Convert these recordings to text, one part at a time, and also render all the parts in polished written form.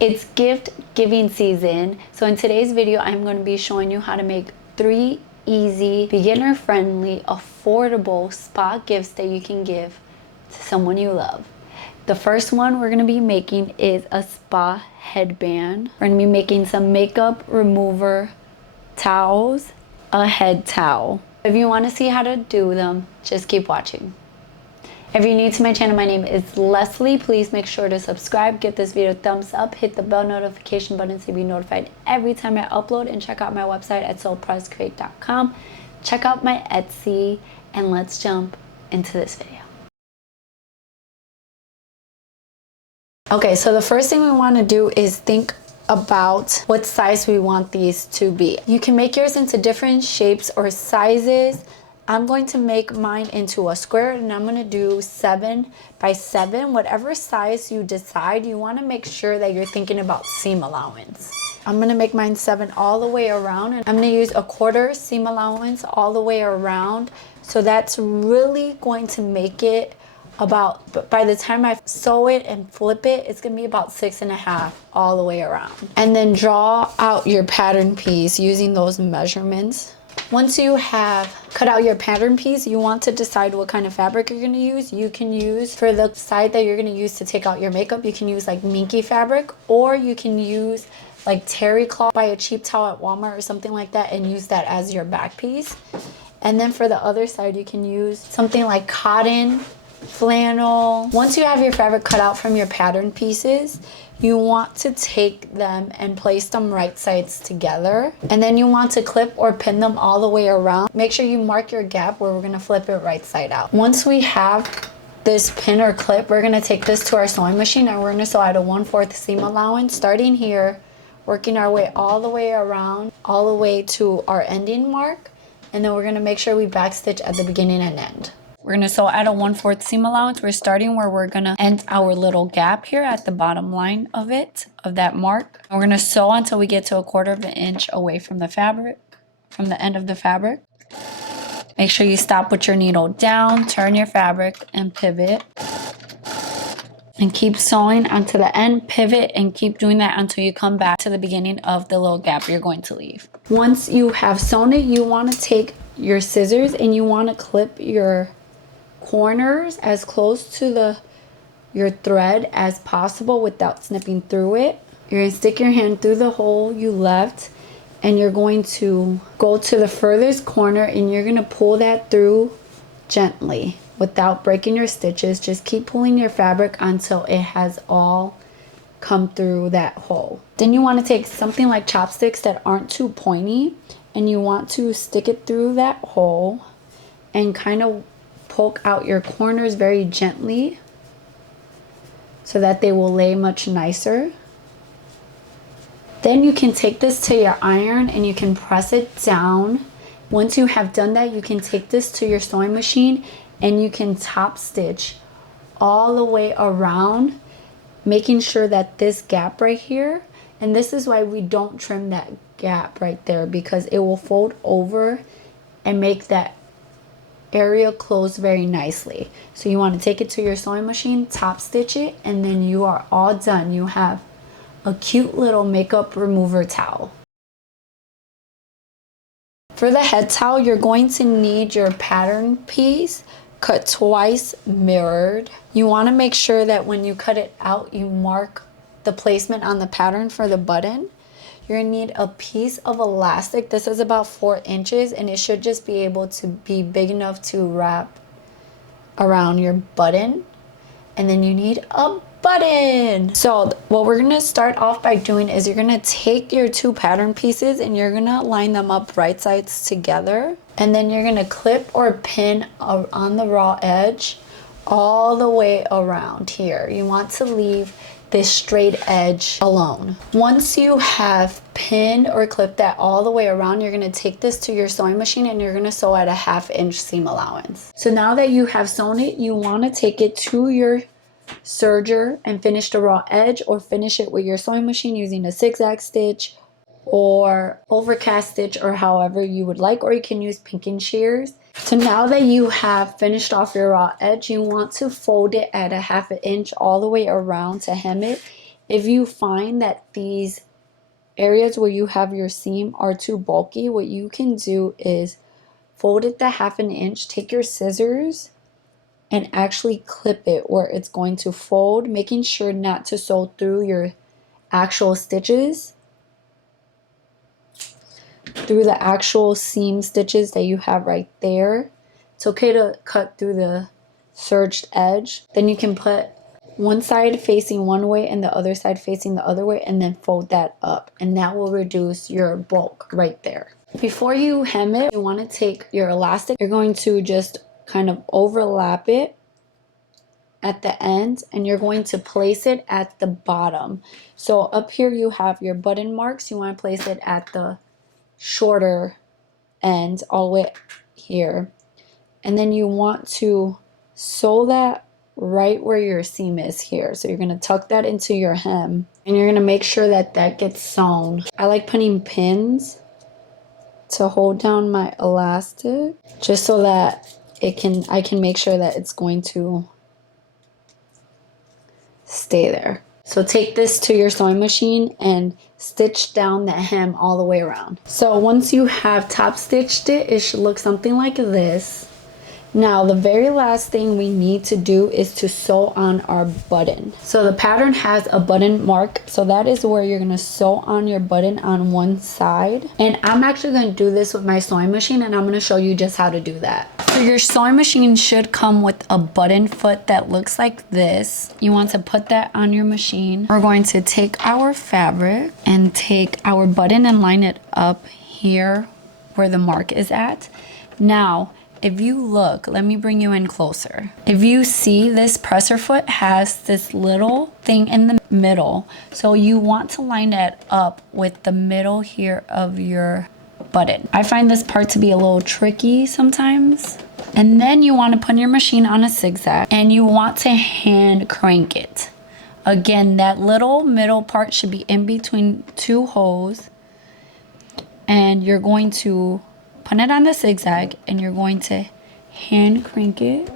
It's gift giving season, so in today's video I'm going to be showing you how to make 3 easy, beginner friendly, affordable spa gifts that you can give to someone you love. The first one we're going to be making is a spa headband. We're going to be making some makeup remover towels, a head towel. If you want to see how to do them, just keep watching. If you're new to my channel, my name is Leslie. Please make sure to subscribe, give this video a thumbs up, hit the bell notification button to be notified every time I upload, and check out my website at soulpresscreate.com. Check out my Etsy, and let's jump into this video. Okay, so the first thing we want to do is think about what size we want these to be. You can make yours into different shapes or sizes. I'm going to make mine into a square, and I'm going to do 7 by 7. Whatever size you decide, you want to make sure that you're thinking about seam allowance. I'm going to make mine 7 all the way around, and I'm going to use a 1/4 seam allowance all the way around. So that's really going to make it about, by the time I sew it and flip it, it's going to be about 6.5 all the way around. And then draw out your pattern piece using those measurements. Once you have cut out your pattern piece, you want to decide what kind of fabric you're going to use. You can use, for the side that you're going to use to take out your makeup, you can use like minky fabric, or you can use like terry cloth. Buy a cheap towel at Walmart or something like that and use that as your back piece. And then for the other side, you can use something like cotton, flannel. Once you have your fabric cut out from your pattern pieces, you want to take them and place them right sides together, and then you want to clip or pin them all the way around. Make sure you mark your gap where we're going to flip it right side out. Once we have this pin or clip, we're going to take this to our sewing machine, and we're going to sew at a 1/4 seam allowance, starting here, working our way all the way around, all the way to our ending mark, and then we're going to make sure we backstitch at the beginning and end. We're going to sew at a 1/4 seam allowance. We're starting where we're going to end our little gap here at the bottom line of it, of that mark. And we're going to sew until we get to a 1/4 inch away from the fabric, from the end of the fabric. Make sure you stop with your needle down, turn your fabric, and pivot. And keep sewing onto the end, pivot, and keep doing that until you come back to the beginning of the little gap you're going to leave. Once you have sewn it, you want to take your scissors and you want to clip your corners as close to your thread as possible without snipping through it. You're going to stick your hand through the hole you left, and you're going to go to the furthest corner, and you're going to pull that through gently without breaking your stitches. Just keep pulling your fabric until it has all come through that hole. Then you want to take something like chopsticks that aren't too pointy, and you want to stick it through that hole and kind of poke out your corners very gently so that they will lay much nicer. Then you can take this to your iron and you can press it down. Once you have done that, you can take this to your sewing machine and you can top stitch all the way around, making sure that this gap right here, and this is why we don't trim that gap right there, because it will fold over and make that area close very nicely. So you want to take it to your sewing machine, top stitch it, and then you are all done. You have a cute little makeup remover towel. For the head towel, you're going to need your pattern piece cut twice, mirrored. You want to make sure that when you cut it out, you mark the placement on the pattern for the button. You're going to need a piece of elastic. This is about 4 inches, and it should just be able to be big enough to wrap around your button. And then you need a button. So what we're going to start off by doing is you're going to take your 2 pattern pieces and you're going to line them up right sides together. And then you're going to clip or pin on the raw edge all the way around here. You want to leave this straight edge alone. Once you have pinned or clipped that all the way around, you're going to take this to your sewing machine and you're going to sew at a 1/2 inch seam allowance. So now that you have sewn it, you want to take it to your serger and finish the raw edge, or finish it with your sewing machine using a zigzag stitch or overcast stitch, or however you would like, or you can use pinking shears. So now that you have finished off your raw edge, you want to fold it at a 1/2 inch all the way around to hem it, If you find that these areas where you have your seam are too bulky, what you can do is fold it to 1/2 inch, take your scissors and actually clip it where it's going to fold, making sure not to sew through your actual stitches, through the actual seam stitches that you have right there. It's okay to cut through the serged edge. Then you can put one side facing one way and the other side facing the other way, and then fold that up, and that will reduce your bulk right there. Before you hem it, you want to take your elastic, you're going to just kind of overlap it at the end, and you're going to place it at the bottom. So up here you have your button marks, you want to place it at the shorter end all the way here, and then you want to sew that right where your seam is here. So you're going to tuck that into your hem, and you're going to make sure that that gets sewn. I like putting pins to hold down my elastic just so that I can make sure that it's going to stay there. So take this to your sewing machine and stitch down the hem all the way around. So once you have top stitched it, it should look something like this. Now the very last thing we need to do is to sew on our button. So the pattern has a button mark, so that is where you're going to sew on your button on one side. And I'm actually going to do this with my sewing machine, and I'm going to show you just how to do that. So your sewing machine should come with a button foot that looks like this. You want to put that on your machine. We're going to take our fabric and take our button and line it up here where the mark is at. Now if you look, let me bring you in closer. If you see, this presser foot has this little thing in the middle. So you want to line that up with the middle here of your button. I find this part to be a little tricky sometimes. And then you want to put your machine on a zigzag and you want to hand crank it. Again, that little middle part should be in between two holes. And you're going to put it on the zigzag and you're going to hand crank it,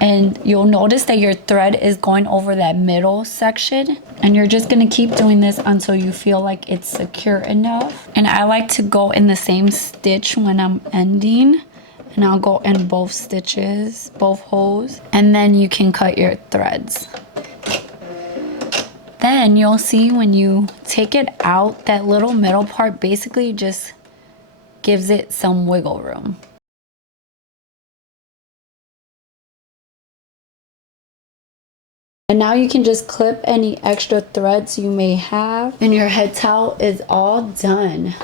and you'll notice that your thread is going over that middle section, and you're just going to keep doing this until you feel like it's secure enough. And I like to go in the same stitch when I'm ending, and I'll go in both stitches, both holes, and then you can cut your threads. Then you'll see when you take it out, that little middle part basically just gives it some wiggle room. And now you can just clip any extra threads you may have, and your head towel is all done.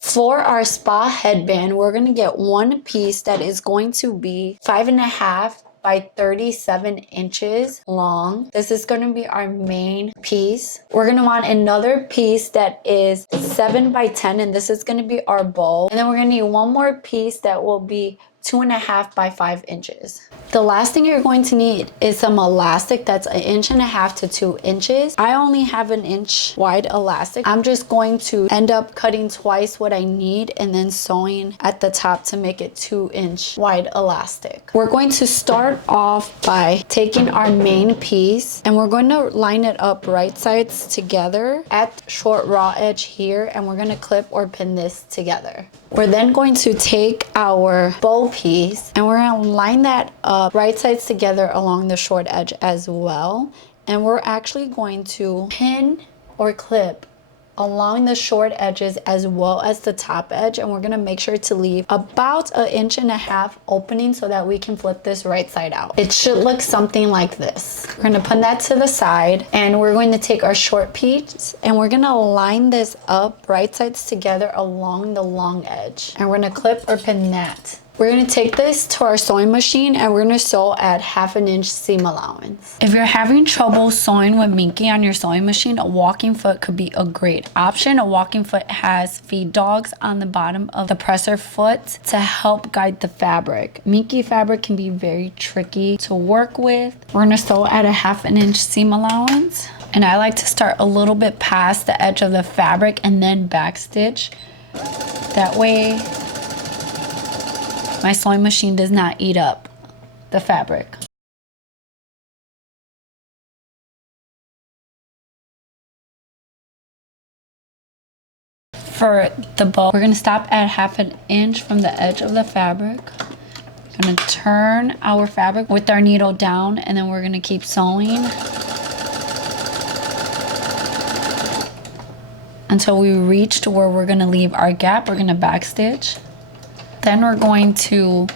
For our spa headband, we're going to get one piece that is going to be 5.5 by 37 inches long. This is going to be our main piece. We're going to want another piece that is 7 by 10, and this is going to be our bow. And then we're going to need one more piece that will be 2.5 by 5 inches. The last thing you're going to need is some elastic that's 1.5 to 2 inches. I only have 1 inch wide elastic. I'm just going to end up cutting twice what I need and then sewing at the top to make it 2-inch wide elastic. We're going to start off by taking our main piece and we're going to line it up right sides together at short raw edge here, and we're going to clip or pin this together. We're then going to take our bow piece and we're going to line that up right sides together along the short edge as well. And we're actually going to pin or clip along the short edges as well as the top edge, and we're going to make sure to leave about 1.5 inches opening so that we can flip this right side out. It should look something like this. We're going to put that to the side, and we're going to take our short piece and we're going to line this up right sides together along the long edge, and we're going to clip or pin that. We're going to take this to our sewing machine and we're going to sew at 1/2 inch seam allowance. If you're having trouble sewing with Minky on your sewing machine, a walking foot could be a great option. A walking foot has feed dogs on the bottom of the presser foot to help guide the fabric. Minky fabric can be very tricky to work with. We're going to sew at 1/2 inch seam allowance. And I like to start a little bit past the edge of the fabric and then backstitch. That way my sewing machine does not eat up the fabric. For the bow, we're gonna stop at 1/2 inch from the edge of the fabric. We're gonna turn our fabric with our needle down, and then we're gonna keep sewing until we reach to where we're gonna leave our gap. We're gonna backstitch. Then we're going to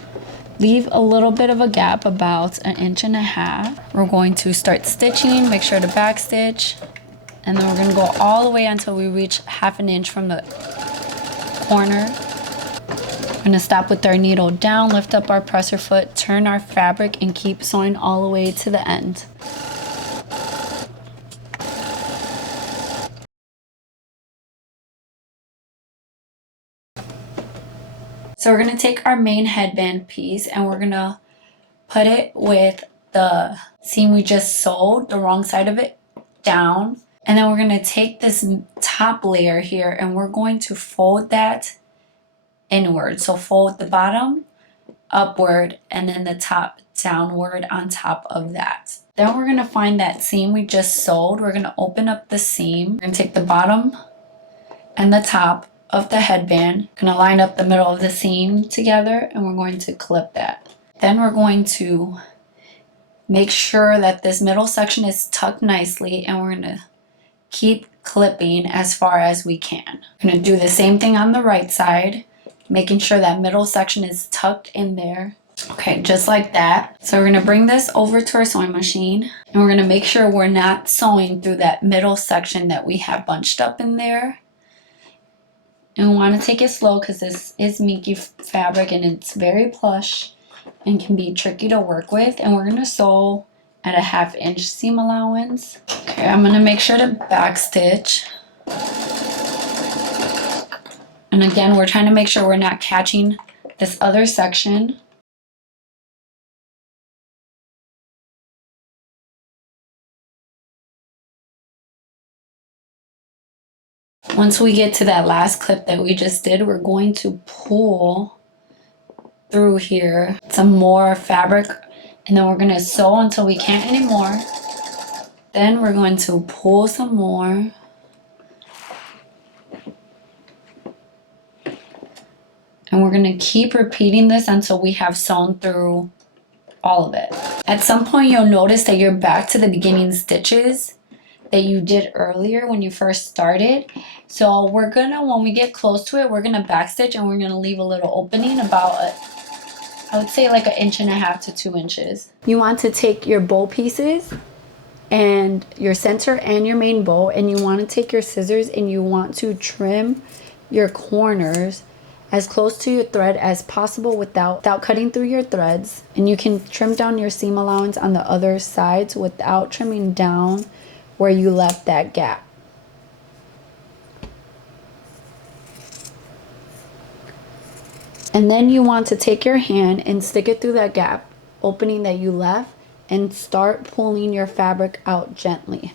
leave a little bit of a gap, about 1.5 inches. We're going to start stitching, make sure to backstitch, and then we're gonna go all the way until we reach 1/2 inch from the corner. We're gonna stop with our needle down, lift up our presser foot, turn our fabric, and keep sewing all the way to the end. So we're gonna take our main headband piece and we're gonna put it with the seam we just sewed, the wrong side of it, down. And then we're gonna take this top layer here and we're going to fold that inward. So fold the bottom upward and then the top downward on top of that. Then we're gonna find that seam we just sewed. We're gonna open up the seam. We're gonna take the bottom and the top of the headband, gonna line up the middle of the seam together, and we're going to clip that. Then we're going to make sure that this middle section is tucked nicely, and we're gonna keep clipping as far as we can. We're gonna do the same thing on the right side, making sure that middle section is tucked in there. Okay, just like that. So we're gonna bring this over to our sewing machine, and we're gonna make sure we're not sewing through that middle section that we have bunched up in there. And we want to take it slow because this is minky fabric and it's very plush and can be tricky to work with. And we're going to sew at a 1/2 inch seam allowance. Okay, I'm going to make sure to backstitch. And again, we're trying to make sure we're not catching this other section. Once we get to that last clip that we just did, we're going to pull through here some more fabric, and then we're going to sew until we can't anymore. Then we're going to pull some more. And we're going to keep repeating this until we have sewn through all of it. At some point you'll notice that you're back to the beginning stitches that you did earlier when you first started. So we're gonna, when we get close to it, we're gonna backstitch and we're gonna leave a little opening about, I would say like 1.5 to 2 inches. You want to take your bow pieces and your center and your main bow, and you want to take your scissors and you want to trim your corners as close to your thread as possible without cutting through your threads. And you can trim down your seam allowance on the other sides without trimming down where you left that gap. And then you want to take your hand and stick it through that gap opening that you left and start pulling your fabric out gently.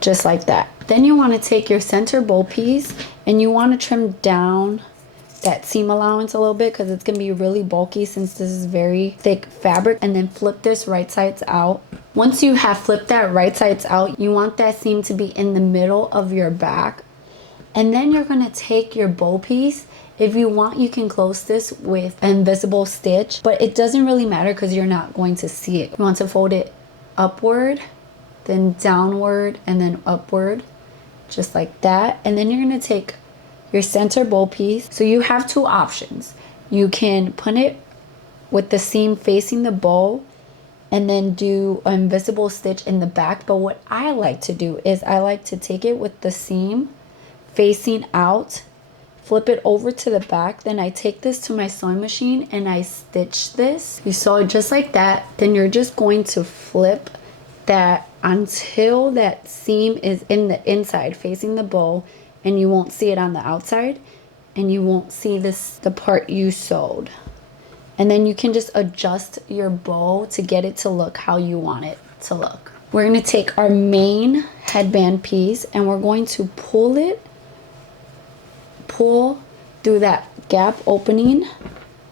Just like that. Then you want to take your center bow piece and you want to trim down that seam allowance a little bit because it's going to be really bulky since this is very thick fabric, and then flip this right sides out. Once you have flipped that right sides out, you want that seam to be in the middle of your back, and then you're going to take your bow piece. If you want, you can close this with an invisible stitch, but it doesn't really matter because you're not going to see it. You want to fold it upward, then downward, and then upward, just like that. And then you're going to take your center bow piece. So you have two options. You can put it with the seam facing the bow and then do an invisible stitch in the back. But what I like to do is I like to take it with the seam facing out, flip it over to the back. Then I take this to my sewing machine and I stitch this. You sew it just like that. Then you're just going to flip that until that seam is in the inside facing the bow, and you won't see it on the outside, and you won't see the part you sewed. And then you can just adjust your bow to get it to look how you want it to look. We're going to take our main headband piece and we're going to pull through that gap opening.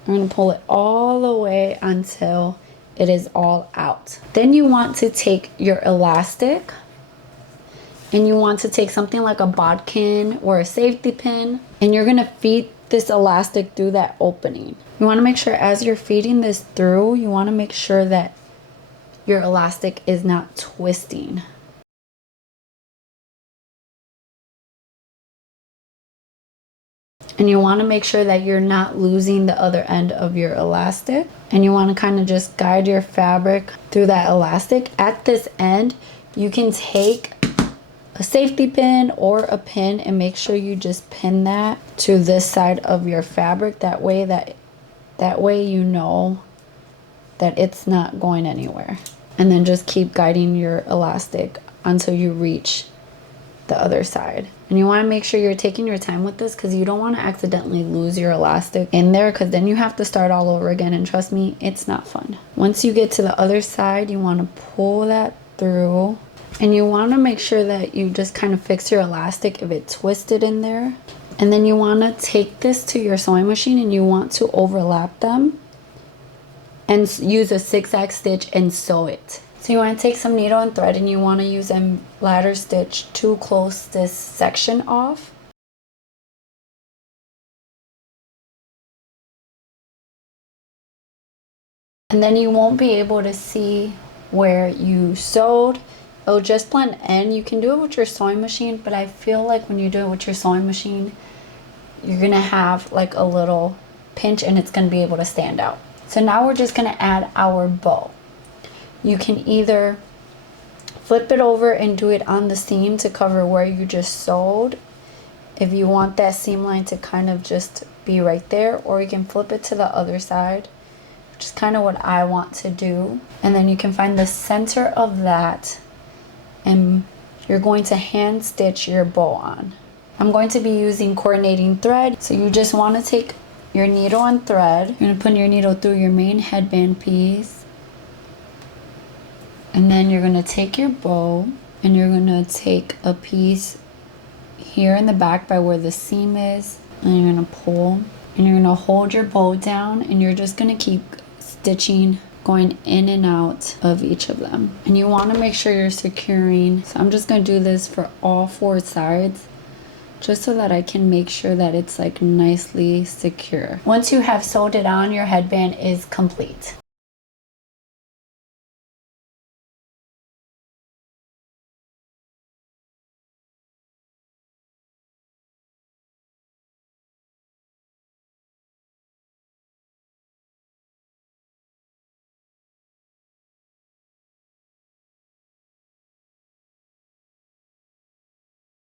We're going to pull it all the way until it is all out. Then you want to take your elastic And you want to take something like a bodkin or a safety pin, and you're gonna feed this elastic through that opening. You wanna make sure as you're feeding this through, you wanna make sure that your elastic is not twisting. And you want to make sure that you're not losing the other end of your elastic. And you want to kind of just guide your fabric through that elastic. At this end, you can take a safety pin or a pin and make sure you just pin that to this side of your fabric. That way you know that it's not going anywhere. And then just keep guiding your elastic until you reach the other side. And you want to make sure you're taking your time with this, because you don't want to accidentally lose your elastic in there, because then you have to start all over again, and trust me, it's not fun. Once you get to the other side, you want to pull that through, and you want to make sure that you just kind of fix your elastic if it twisted in there. And then you want to take this to your sewing machine and you want to overlap them and use a zigzag stitch and sew it. So you want to take some needle and thread and you want to use a ladder stitch to close this section off. And then you won't be able to see where you sewed. It'll just blend in. You can do it with your sewing machine, but I feel like when you do it with your sewing machine, you're going to have like a little pinch and it's going to be able to stand out. So now we're just going to add our bow. You can either flip it over and do it on the seam to cover where you just sewed, if you want that seam line to kind of just be right there, or you can flip it to the other side, which is kind of what I want to do. And then you can find the center of that and you're going to hand stitch your bow on. I'm going to be using coordinating thread, so you just want to take your needle and thread. You're going to put your needle through your main headband piece. And then you're going to take your bow and you're going to take a piece here in the back by where the seam is, and you're going to pull and you're going to hold your bow down, and you're just going to keep stitching going in and out of each of them. And you want to make sure you're securing. So I'm just going to do this for all 4 sides, just so that I can make sure that it's like nicely secure. Once you have sewed it on, your headband is complete.